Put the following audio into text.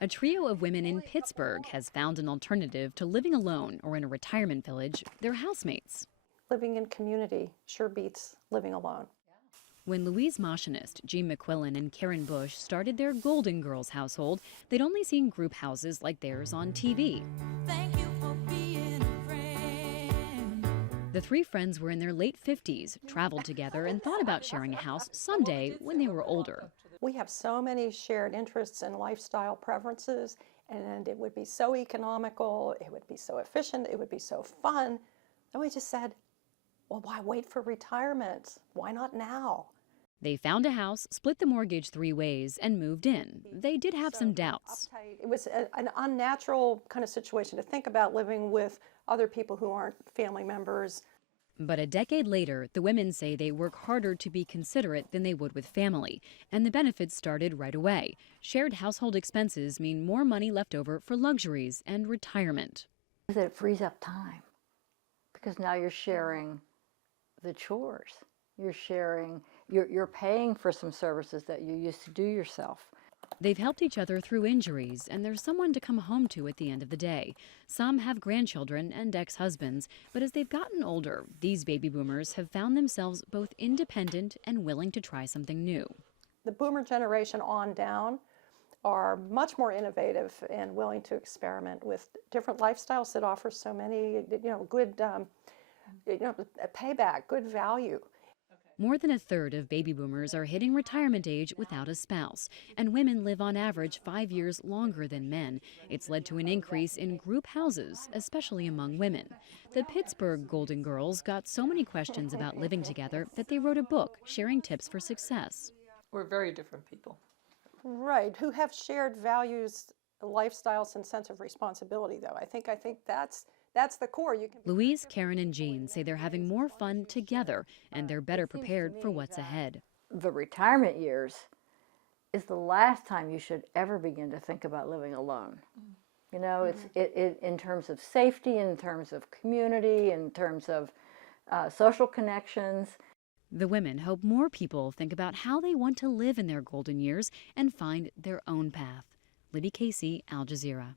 A trio of women in Pittsburgh has found an alternative to living alone or in a retirement village. They're housemates. Living in community sure beats living alone. When Louise Machinist, Jean McQuillan, and Karen Bush started their Golden Girls household, they'd only seen group houses like theirs on TV. Thank you for being a friend. The three friends were in their late 50s, traveled together, and thought about sharing a house someday when they were older. We have so many shared interests and lifestyle preferences, and it would be so economical, it would be so efficient, it would be so fun. And we just said, well, why wait for retirement? Why not now? They found a house, split the mortgage 3 ways, and moved in. They did have some doubts. It was an unnatural kind of situation to think about living with other people who aren't family members. But a decade later, the women say they work harder to be considerate than they would with family, and the benefits started right away. Shared household expenses mean more money left over for luxuries and retirement. It frees up time because now you're sharing the chores. You're paying for some services that you used to do yourself. They've helped each other through injuries, and there's someone to come home to at the end of the day. Some have grandchildren and ex-husbands, but as they've gotten older, these baby boomers have found themselves both independent and willing to try something new. The boomer generation on down are much more innovative and willing to experiment with different lifestyles that offer so many, good, payback, good value. More than a third of baby boomers are hitting retirement age without a spouse, and women live on average 5 years longer than men. It's led to an increase in group houses, especially among women. The Pittsburgh Golden Girls got so many questions about living together that they wrote a book sharing tips for success. We're very different people. Right, who have shared values, lifestyles, and sense of responsibility, though. I think that's the core. Louise, Karen, and Jean say they're having more fun together, and they're better prepared for what's ahead. The retirement years is the last time you should ever begin to think about living alone. You know, it's in terms of safety, in terms of community, in terms of social connections. The women hope more people think about how they want to live in their golden years and find their own path. Libby Casey, Al Jazeera.